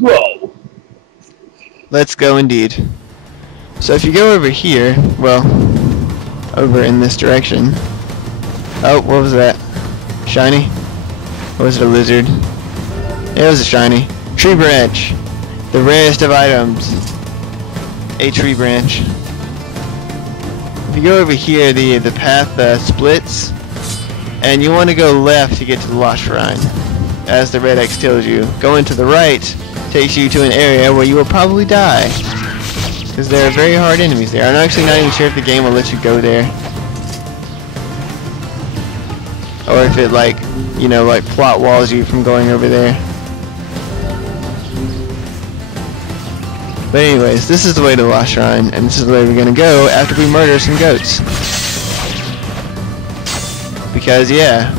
Go! Let's go indeed. So if you go over here, well, over in this direction. Oh, what was that? Shiny? Or was it a lizard? It was a shiny. Tree branch. The rarest of items. A tree branch. If you go over here, the path splits, and you want to go left to get to the Lost Shrine, as the red X tells you. Going to the right takes you to an area where you will probably die, because there are very hard enemies there. I'm actually not even sure if the game will let you go there, or if it like plot walls you from going over there. But anyways, this is the way to the Lost Shrine, and this is the way we're gonna go after we murder some goats. Because yeah,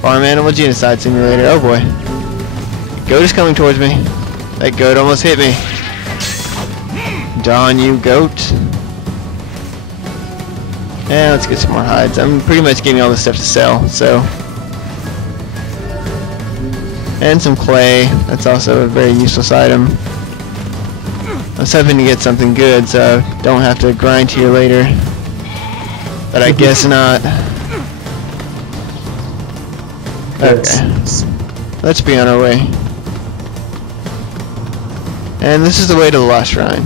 Farm Animal Genocide Simulator. Oh boy, goat is coming towards me. That goat almost hit me. Dawn, you goat. And let's get some more hides. I'm pretty much getting all this stuff to sell, so. And some clay. That's also a very useless item. I was hoping to get something good, so I don't have to grind here later. But I guess not. Okay. Let's be on our way. And this is the way to the Lost Shrine.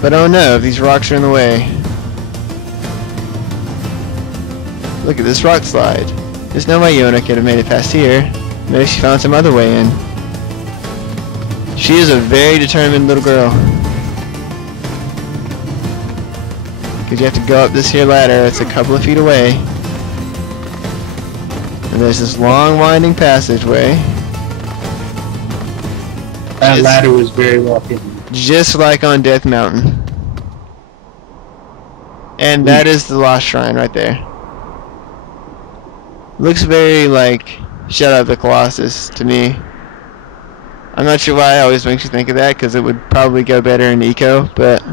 But oh no, these rocks are in the way. Look at this rock slide. There's no way Yona could have made it past here. Maybe she found some other way in. She is a very determined little girl. Because you have to go up this here ladder. It's a couple of feet away. And there's this long winding passageway. That ladder was very well hidden. Just like on Death Mountain. And that is the Lost Shrine right there. Looks very like Shadow of the Colossus to me. I'm not sure why it always makes you think of that, because it would probably go better in Eco, but I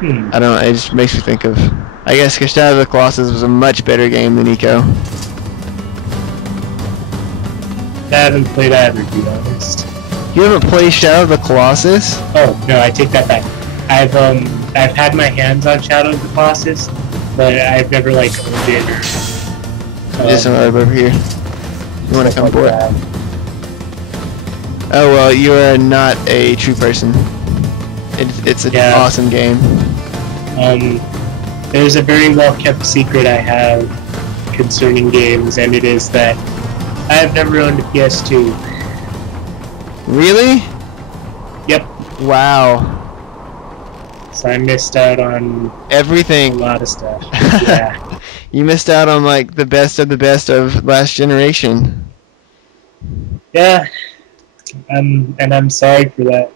don't know, it just makes me think of, I guess Shadow of the Colossus was a much better game than Eco. I haven't played either, to be honest. You haven't played Shadow of the Colossus? Oh, no, I take that back. I've had my hands on Shadow of the Colossus, but I've never like owned it or There's some herb over here. You wanna come for it? Oh well, you are not a true person. It's an awesome game. There's a very well kept secret I have concerning games, and it is that I have never owned a PS2. Really? Yep. Wow. So I missed out on everything. A lot of stuff. Yeah. You missed out on like the best of last generation. Yeah. And I'm sorry for that.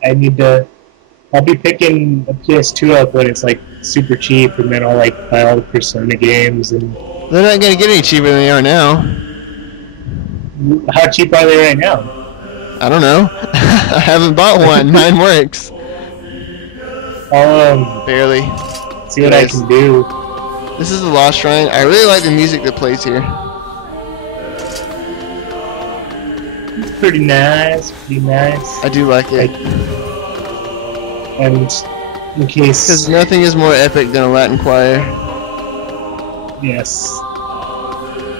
I'll be picking a PS2 up when it's like super cheap, and then I'll like buy all the Persona games. And they're not gonna get any cheaper than they are now. How cheap are they right now? I don't know. I haven't bought one. Mine works. I'll barely see what I can do. This is the Lost Shrine. I really like the music that plays here. Pretty nice, pretty nice. I do like it. And in case... Because nothing is more epic than a Latin choir. Yes.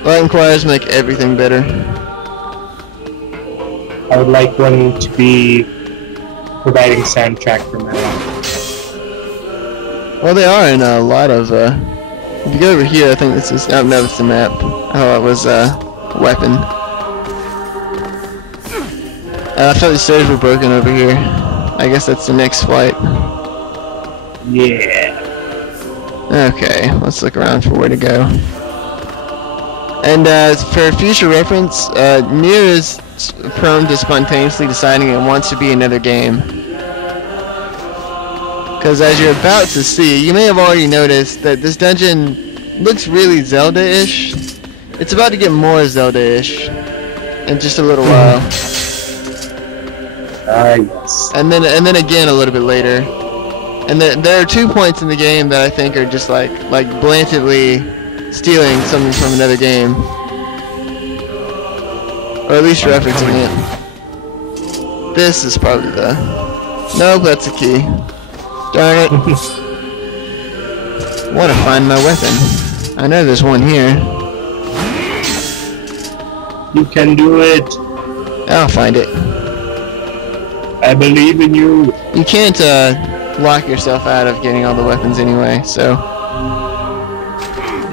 Latin choirs make everything better. I would like one to be providing soundtrack for my life. Well, they are in a lot of, if you go over here, I think this is, oh no, it's the map. Oh, it was, weapon. I thought the stairs were broken over here. I guess that's the next flight. Yeah. Okay, let's look around for where to go. And, for future reference, Nier is prone to spontaneously deciding it wants to be another game. Because as you're about to see, you may have already noticed that this dungeon looks really Zelda-ish. It's about to get more Zelda-ish in just a little while. Yes. And then again a little bit later. And there are 2 points in the game that I think are just like blatantly stealing something from another game. Or at least referencing it. This is probably the... Nope, that's a key. Darn it. I want to find my weapon. I know there's one here. You can do it. I'll find it. I believe in you. You can't lock yourself out of getting all the weapons anyway, so...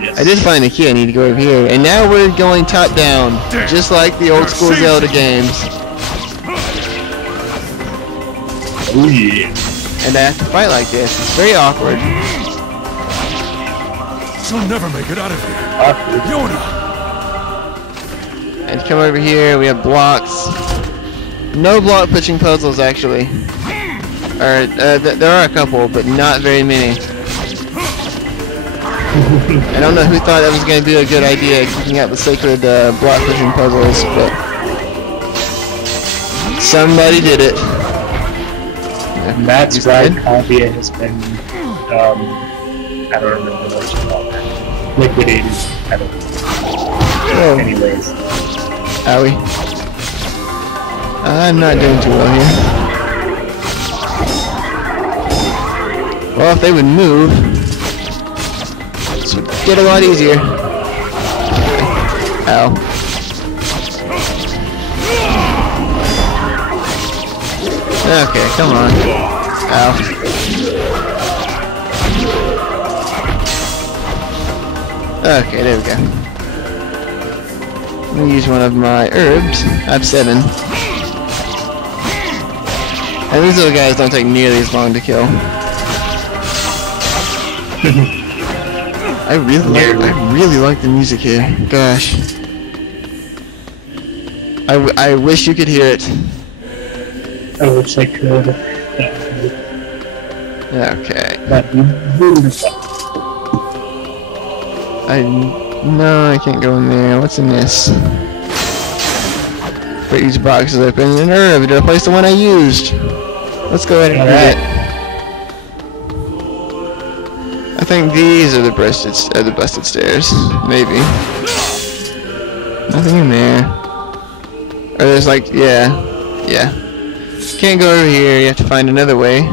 Yes. I did find the key. I need to go over here. And now we're going top down, just like the old school Zelda games. Oh yeah. And I have to fight like this. It's very awkward. She'll never make it out of here. Awkward. Yona! And come over here, we have blocks. No block pushing puzzles, actually. Or, there are a couple, but not very many. I don't know who thought that was going to be a good idea, kicking out the sacred block pushing puzzles, but... somebody did it. And that's why Copia has been, I don't remember what you call that. Liquidated. I don't know. Anyways. Owie. I'm not doing too well here. Well, if they would move, this would get a lot easier. Ow. Okay, come on. Ow. Okay, there we go. Let me use one of my herbs. I have 7. And these little guys don't take nearly as long to kill. I really like the music here. Gosh. I wish you could hear it. I wish I could. Okay. That'd be beautiful. No, I can't go in there. What's in this? Break these boxes open. An herb. Did I place the one I used? Let's go ahead and read it. I think these are the busted stairs. Maybe. Nothing in there. Or there's like, yeah. Can't go over here. You have to find another way.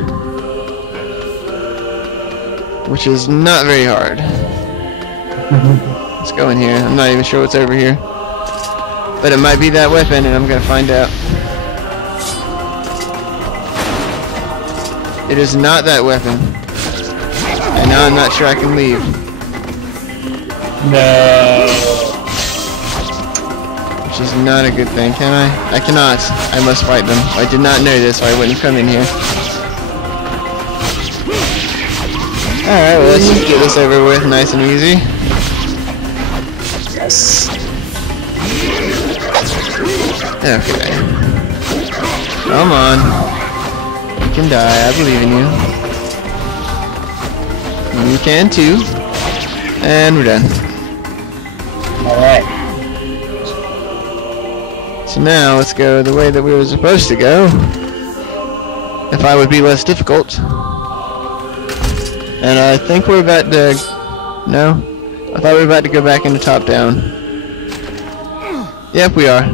Which is not very hard. Let's go in here. I'm not even sure what's over here. But it might be that weapon, and I'm gonna find out. It is not that weapon. And now I'm not sure I can leave. No. Which is not a good thing, can I? I cannot. I must fight them. I did not know this, so I wouldn't come in here. Alright, well, let's just get this over with nice and easy. Yes. Okay. Come on. You can die, I believe in you. You can too. And we're done. Alright. So now let's go the way that we were supposed to go. If I would be less difficult. And I think we're about to... No? I thought we were about to go back into top down. Yep, we are.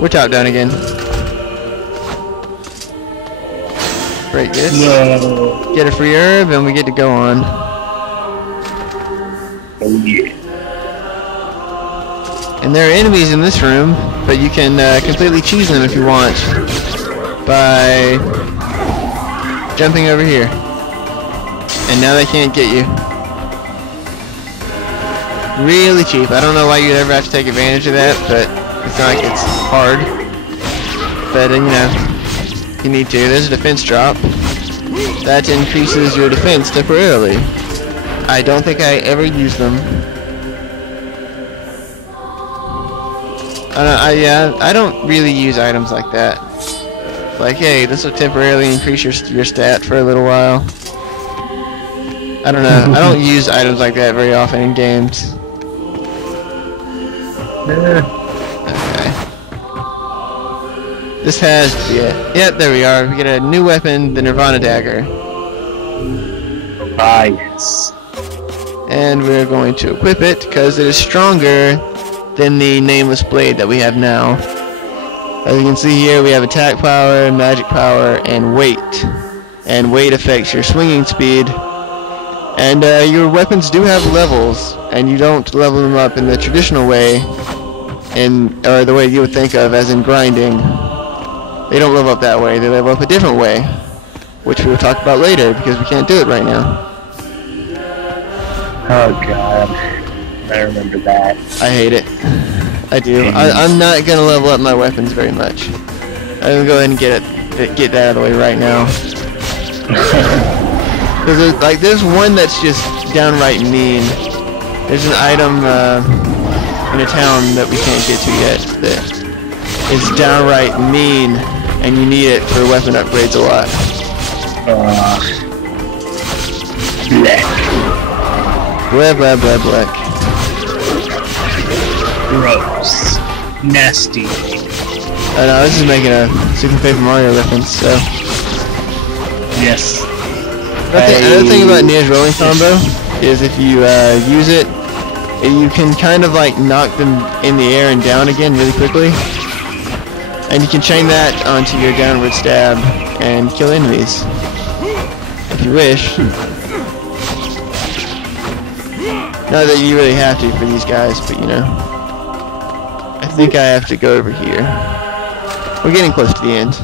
We're top down again. Break this. No. Get a free herb and we get to go on. Oh yeah. And there are enemies in this room, but you can completely cheese them if you want. By jumping over here. And now they can't get you. Really cheap. I don't know why you'd ever have to take advantage of that, but it's not like it's hard. But, you know, you need to. There's a defense drop. That increases your defense temporarily. I don't think I ever use them. I don't really use items like that. Like, hey, this will temporarily increase your stat for a little while. I don't know. I don't use items like that very often in games. Okay. This has to be it. Yep, there we are. We get a new weapon, the Nirvana Dagger. Ah, yes. And we're going to equip it because it is stronger than the nameless blade that we have now. As you can see here, we have attack power, magic power, and weight. And weight affects your swinging speed. And your weapons do have levels, and you don't level them up in the traditional way, or the way you would think of, as in grinding. They don't level up that way. They level up a different way, which we will talk about later because we can't do it right now. Oh god, I remember that. I hate it. I do. I'm not gonna level up my weapons very much. I'm gonna go ahead and get that out of the way right now. Because there's one that's just downright mean. There's an item in a town that we can't get to yet that is downright mean, and you need it for weapon upgrades a lot. Bleh. Blah blah blah blah. Gross. Nasty. I know, this is making a Super Paper Mario reference, so. Yes. Another thing about Nier's rolling combo is if you use it, you can kind of like knock them in the air and down again really quickly. And you can chain that onto your downward stab and kill enemies. If you wish. Not that you really have to for these guys, but you know. I think I have to go over here. We're getting close to the end.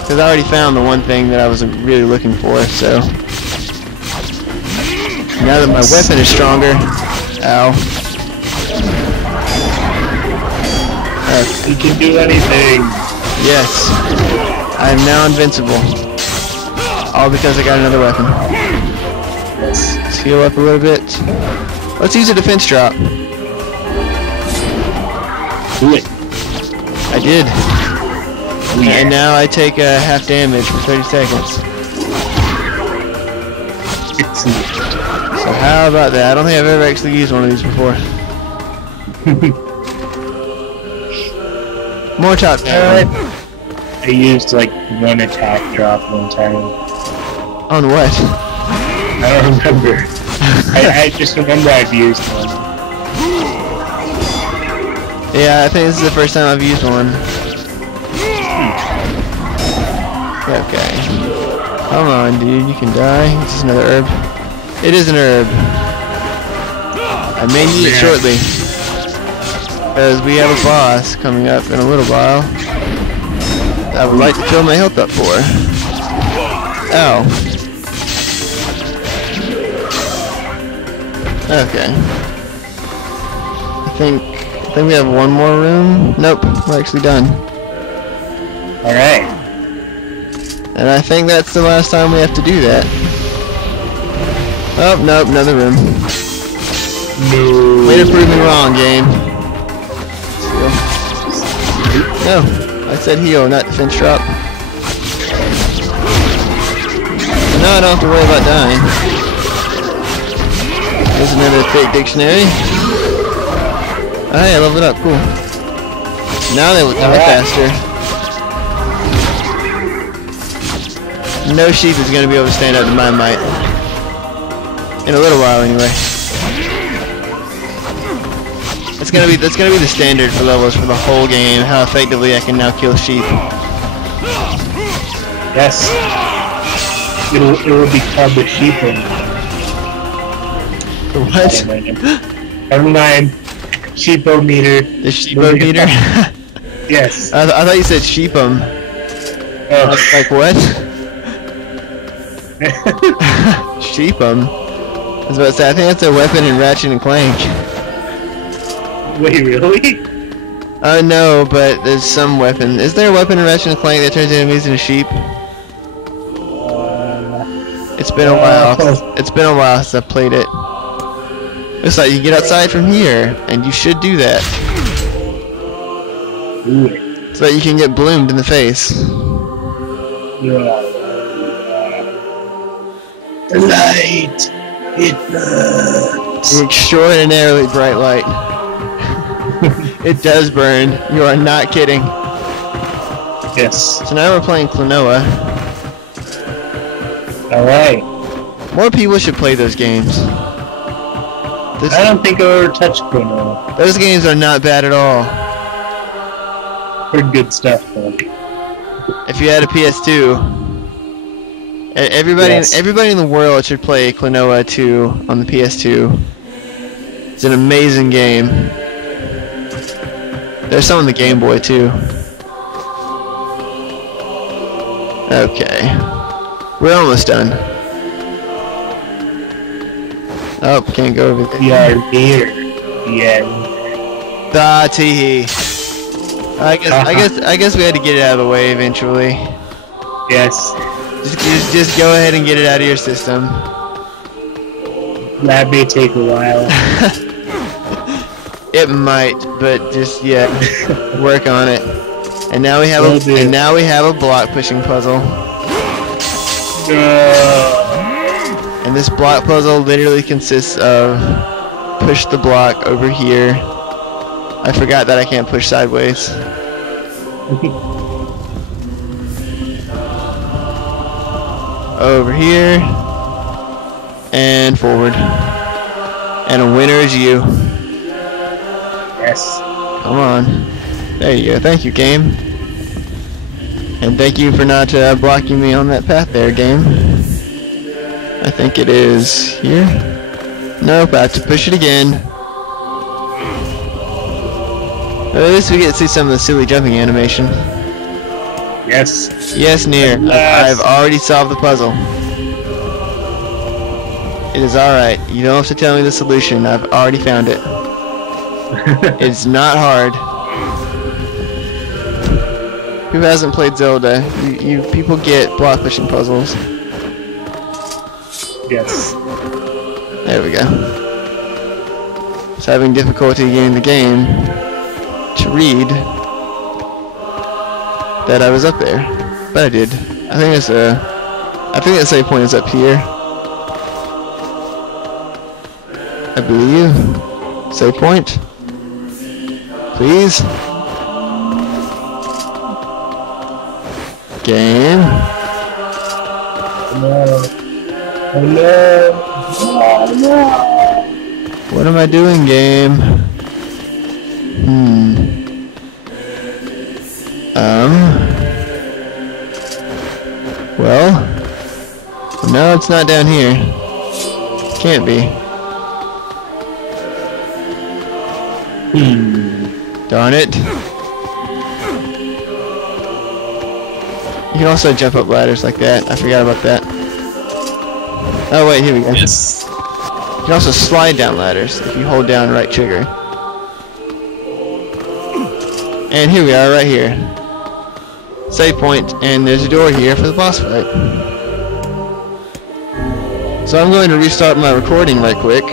Because I already found the one thing that I was really looking for, so. Now that my weapon is stronger. Ow. You can do anything. Yes. I am now invincible. All because I got another weapon. Yes. Let's heal up a little bit. Let's use a defense drop. Do it. I did. Yeah. And now I take half damage for 30 seconds. So how about that? I don't think I've ever actually used one of these before. More top down. I used like one attack drop one time. On what? I don't remember. I just remember I've used one. Yeah, I think this is the first time I've used one. Okay. Come on, dude, you can die. This is another herb. It is an herb. I may need it shortly. Because we have a boss coming up in a little while. I would like to fill my health up for. Ow. Okay. I think we have one more room. Nope, we're actually done. Alright. And I think that's the last time we have to do that. Oh, nope, another room. No. Way to prove me wrong, game. No, I said heal, not defense drop. Now I don't have to worry about dying. There's another fake dictionary. Oh, hey, I leveled it up, cool. Now they will die faster. No sheep is going to be able to stand up to my might. In a little while, anyway. That's gonna be the standard for levels for the whole game. How effectively I can now kill sheep. Yes. It will be called the sheepum. What? Never mind. Sheepo meter. The sheepo meter? Yes. I thought you said sheepum. Oh. Like what? Sheepum? I was about to say, I think that's a weapon in Ratchet and Clank. Wait, really? No, but there's some weapon. Is there a weapon in Ratchet and Clank that turns enemies into sheep? It's been a while. It's been a while since I played it. It's like you get outside from here, and you should do that. Do it. So that you can get bloomed in the face. Yeah. The light! It burns! An extraordinarily bright light. It does burn. You are not kidding. Yes. So now we're playing Lunatea. Alright. More people should play those games. I don't think I've ever touched Klonoa. Those games are not bad at all. Pretty good stuff, though. If you had a PS2, everybody in the world should play Klonoa 2 on the PS2. It's an amazing game. There's some on the Game Boy too. Okay, we're almost done. Oh, can't go over there. Yeah, Nier. Yeah. Ah, teehee. I guess we had to get it out of the way eventually. Yes. Just go ahead and get it out of your system. That may take a while. It might, but just work on it. And now we have a block pushing puzzle. And this block puzzle literally consists of push the block over here. I forgot that I can't push sideways. Over here and forward. And a winner is you. Yes. Come on. There you go. Thank you, game. And thank you for not blocking me on that path there, game. I think it is here. Nope, I have to push it again. But at least we get to see some of the silly jumping animation. Yes. Yes, Nier. I've already solved the puzzle. It is alright. You don't have to tell me the solution. I've already found it. It's not hard. Who hasn't played Zelda? You people get block pushing puzzles. Yes. There we go. I was having difficulty getting the game to read that I was up there, but I did. I think that save point is up here. I believe. Save point. Please. Game. No. Oh no. Oh no. What am I doing, game? Well, no, it's not down here. Can't be. Darn it. You can also jump up ladders like that. I forgot about that. Oh wait, here we go. Yes. You can also slide down ladders if you hold down right trigger. And here we are, right here. Save point, and there's a door here for the boss fight. So I'm going to restart my recording right quick.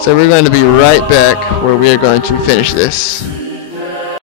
So we're going to be right back where we are going to finish this.